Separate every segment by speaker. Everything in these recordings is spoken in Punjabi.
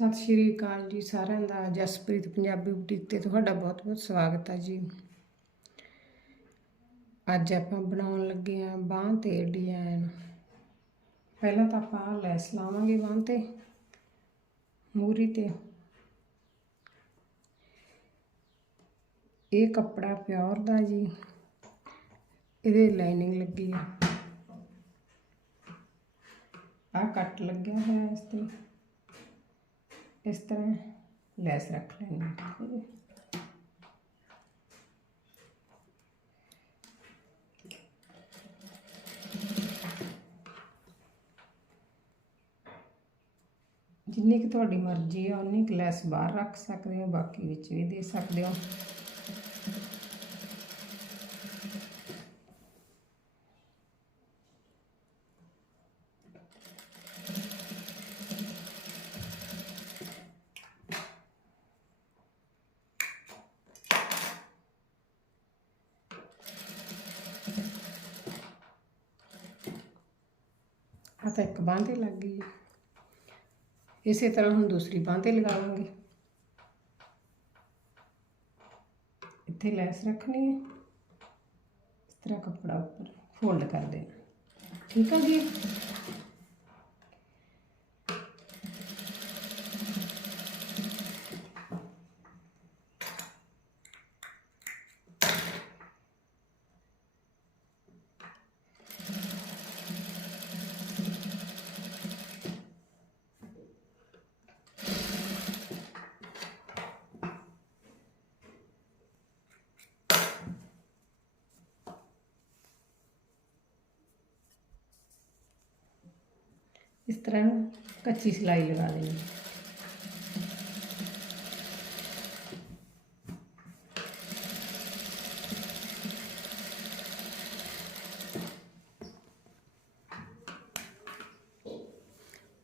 Speaker 1: ਸਤਿ ਸ਼੍ਰੀ ਅਕਾਲ ਜੀ ਸਾਰਿਆਂ ਦਾ, ਜਸਪ੍ਰੀਤ ਪੰਜਾਬੀ ਬੁਟੀਕ ਤੇ ਤੁਹਾਡਾ ਬਹੁਤ-ਬਹੁਤ ਸਵਾਗਤ ਹੈ ਜੀ। ਅੱਜ ਆਪਾਂ ਬਣਾਉਣ ਲੱਗੇ ਆ ਬਾਂਹ ਤੇ ਡਿਜ਼ਾਈਨ ਪਹਿਲਾਂ ਤਾਂ ਆਪਾਂ ਲੈਸ ਲਾਵਾਂਗੇ ਬਾਂਹ ਤੇ, ਮੂਰੀ ਤੇ। ਇਹ ਕੱਪੜਾ ਪਿਓਰ ਦਾ ਜੀ, ਇਹਦੇ ਲਾਈਨਿੰਗ ਲੱਗੀ ਆ ਆ ਕੱਟ ਲੱਗਿਆ ਹੋਇਆ ਇਸ ਤੇ। ਇਸ ਤਰ੍ਹਾਂ ਲੈਸ ਰੱਖ ਲੈਣੀ ਠੀਕ ਹੈ। ਜਿੰਨੀ ਕਿ ਤੁਹਾਡੀ ਮਰਜ਼ੀ ਆ, ਉਨੀ ਕੁ ਲੈਸ ਬਾਹਰ ਰੱਖ ਸਕਦੇ ਹੋ, ਬਾਕੀ ਵਿੱਚ ਵੀ ਦੇ ਸਕਦੇ ਹੋ। ਆ ਤਾਂ ਇੱਕ ਬਾਂਹ ਤੇ ਲੱਗ ਗਈ ਹੈ ਇਸੇ ਤਰ੍ਹਾਂ ਹੁਣ ਦੂਸਰੀ ਬਾਂਹ ਤੇ ਲਗਾਵਾਂਗੇ ਇੱਥੇ ਲੈਸ ਰੱਖਣੀ ਹੈ ਇਸ ਤਰ੍ਹਾਂ ਕੱਪੜਾ ਉੱਪਰ ਫੋਲਡ ਕਰ ਦੇਣਾ। ਠੀਕ ਹੈ ਜੀ? ਇਸ ਤਰ੍ਹਾਂ ਕੱਚੀ ਸਿਲਾਈ ਲਗਾ ਦੇਣੀ।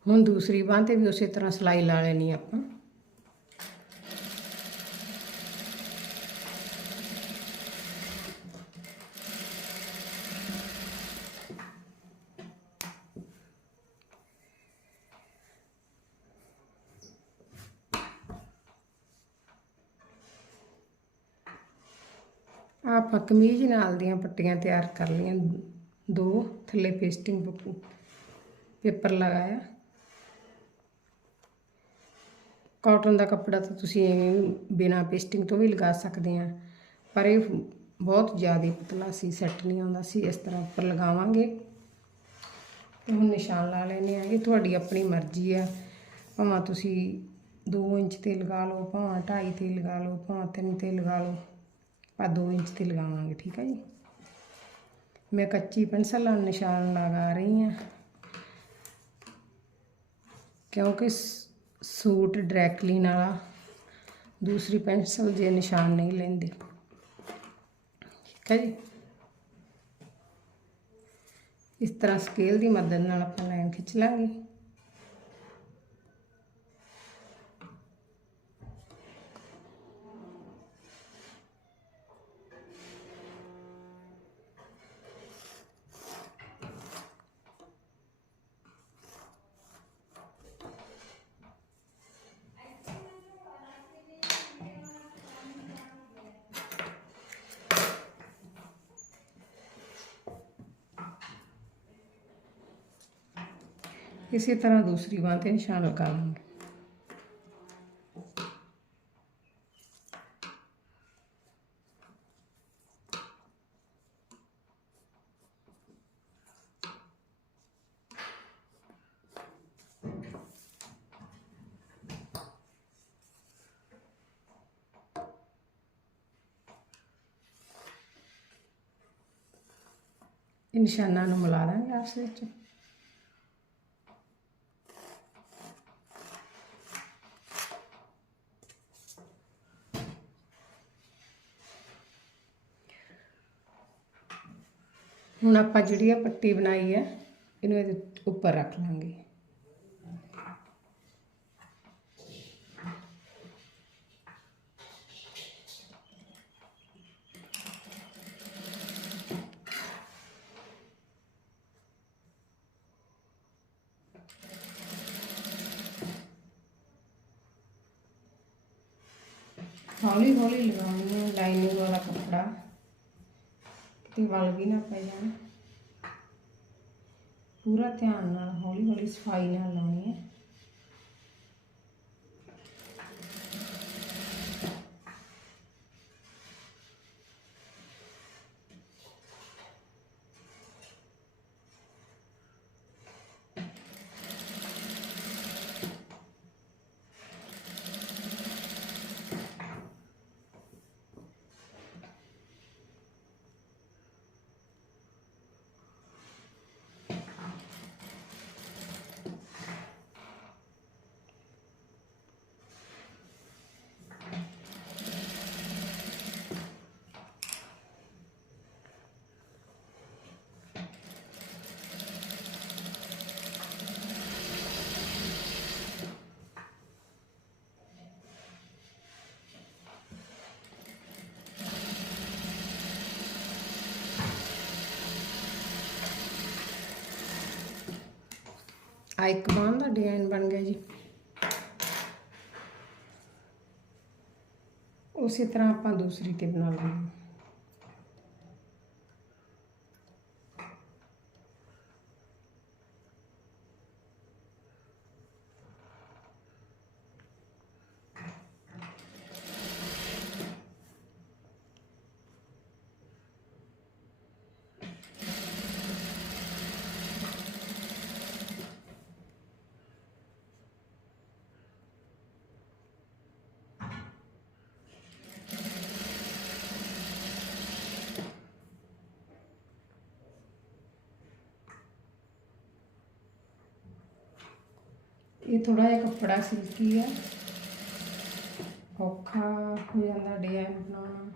Speaker 1: ਹੁਣ ਦੂਸਰੀ ਬਾਂਹ ਤੇ ਵੀ ਉਸੇ ਤਰ੍ਹਾਂ ਸਿਲਾਈ ਲਾ ਲੈਣੀ ਆਪਾਂ। ਆਪਾਂ ਕਮੀਜ਼ ਨਾਲ ਦੀਆਂ ਪੱਟੀਆਂ ਤਿਆਰ ਕਰ ਲਈਆਂ। ਦੋ ਥੱਲੇ ਪੇਸਟਿੰਗ ਪੇਪਰ ਲਗਾਇਆ। ਕਾਟਨ ਦਾ ਕੱਪੜਾ ਤਾਂ ਤੁਸੀਂ ਐਵੇਂ ਬਿਨਾ ਪੇਸਟਿੰਗ ਤੋਂ ਵੀ ਲਗਾ ਸਕਦੇ ਆ, ਪਰ ਇਹ ਬਹੁਤ ਜ਼ਿਆਦਾ ਪਤਲਾ ਸੀ ਸੈੱਟ ਨਹੀਂ ਆਉਂਦਾ ਸੀ, ਇਸ ਤਰ੍ਹਾਂ ਉੱਪਰ ਲਗਾਵਾਂਗੇ। ਹੁਣ ਨਿਸ਼ਾਨ ਲਾ ਲੈਣੇ ਆ ਇਹ ਤੁਹਾਡੀ ਆਪਣੀ ਮਰਜ਼ੀ ਆ। ਭਾਵੇਂ ਤੁਸੀਂ 2 ਇੰਚ ਤੇ ਲਗਾ ਲਓ, ਭਾਵੇਂ 2.5 ਤੇ ਲਗਾ ਲਓ, ਭਾਵੇਂ 3 ਤੇ ਲਗਾ ਲਓ। ਆਪਾਂ 2 ਇੰਚ ਤੇ ਲਗਾਵਾਂਗੇ, ਠੀਕ ਹੈ ਜੀ? ਮੈਂ ਕੱਚੀ ਪੈਨਸਲ ਨਾਲ ਨਿਸ਼ਾਨ ਲਗਾ ਰਹੀ ਹਾਂ। ਕਿਉਂਕਿ ਸੂਟ ਡਾਇਰੈਕਟਲੀ ਨਾਲ ਦੂਸਰੀ ਪੈਨਸਲ ਜੇ ਨਿਸ਼ਾਨ ਨਹੀਂ ਲੈਂਦੇ। ਠੀਕ ਹੈ ਜੀ? ਇਸ ਤਰ੍ਹਾਂ ਸਕੇਲ ਦੀ ਮਦਦ ਨਾਲ ਆਪਾਂ ਲਾਈਨ ਖਿੱਚ ਲਾਂਗੇ। ਇਸੇ ਤਰ੍ਹਾਂ ਦੂਸਰੀ ਬਾਂਹ ਤੇ ਨਿਸ਼ਾਨ ਲਗਾ ਲਾਂਗੇ ਨਿਸ਼ਾਨਾਂ ਨੂੰ ਮਿਲਾ ਦਾਂਗੇ ਆਪਸ ਵਿੱਚ। ਹੁਣ ਆਪਾਂ ਜਿਹੜੀ ਆ ਪੱਟੀ ਬਣਾਈ ਹੈ ਇਹਨੂੰ ਇਹਦੇ ਉੱਪਰ ਰੱਖ ਲਾਂਗੇ। ਹੌਲੀ ਹੌਲੀ ਲਗਾਉਣੀ ਹੈ ਲਾਈਨਿੰਗ ਵਾਲਾ ਕੰਮ। ਕਿਤੇ ਵਲ ਵੀ ਨਾ ਪੈ ਜਾਣ। ਪੂਰਾ ਧਿਆਨ ਨਾਲ ਹੌਲੀ ਹੌਲੀ ਸਫ਼ਾਈ ਨਾਲ ਲਾਉਣੀ ਹੈ। ਆ ਇੱਕ ਬਾਂਹ ਦਾ ਡਿਜ਼ਾਈਨ ਬਣ ਗਿਆ ਜੀ। ਉਸੇ ਤਰ੍ਹਾਂ ਆਪਾਂ ਦੂਸਰੀ ਤੇ ਬਣਾ ਲਾਂਗੇ ਇਹ ਥੋੜਾ ਜਿਹਾ ਕੱਪੜਾ ਸਿਲਕੀ ਹੈ ਔਖਾ ਹੋ ਜਾਂਦਾ ਡਿਜ਼ਾਈਨ ਬਣਾਉਣਾ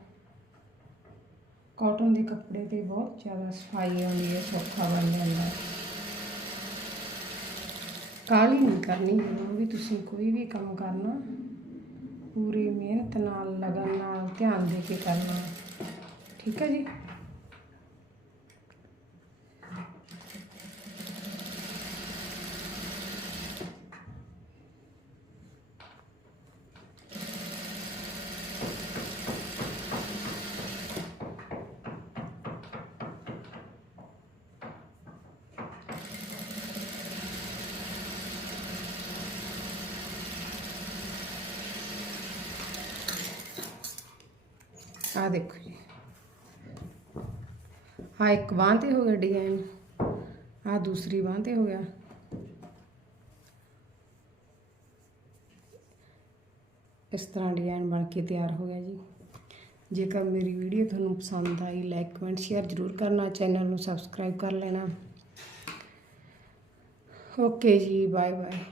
Speaker 1: ਕਾਟਨ ਦੇ ਕੱਪੜੇ ਤੇ ਬਹੁਤ ਜ਼ਿਆਦਾ ਸਫ਼ਾਈ ਆਉਂਦੀ ਹੈ, ਸੌਖਾ ਬਣ ਜਾਂਦਾ। ਹੈ ਕਾਹਲੀ ਨਹੀਂ ਕਰਨੀ, ਜਦੋਂ ਵੀ ਤੁਸੀਂ ਕੋਈ ਵੀ ਕੰਮ ਕਰਨਾ, ਪੂਰੀ ਮਿਹਨਤ ਨਾਲ, ਲਗਨ ਨਾਲ, ਧਿਆਨ ਦੇ ਕੇ ਕਰਨਾ। ਠੀਕ ਹੈ ਜੀ? ਆ ਦੇਖੋ ਜੀ। ਆ ਇੱਕ ਬਾਂਹ ਤੇ ਹੋ ਗਿਆ ਡਿਜ਼ਾਈਨ ਆ ਦੂਸਰੀ ਬਾਂਹ ਤੇ ਹੋ ਗਿਆ। ਇਸ ਤਰ੍ਹਾਂ ਡਿਜ਼ਾਈਨ ਬਣ ਕੇ ਤਿਆਰ ਹੋ ਗਿਆ ਜੀ। ਜੇਕਰ ਮੇਰੀ ਵੀਡੀਓ ਤੁਹਾਨੂੰ ਪਸੰਦ ਆਈ ਲਾਈਕ ਕਮੈਂਟ ਸ਼ੇਅਰ ਜ਼ਰੂਰ ਕਰਨਾ ਚੈਨਲ ਨੂੰ ਸਬਸਕ੍ਰਾਈਬ ਕਰ ਲੈਣਾ। ਓਕੇ ਜੀ ਬਾਏ ਬਾਏ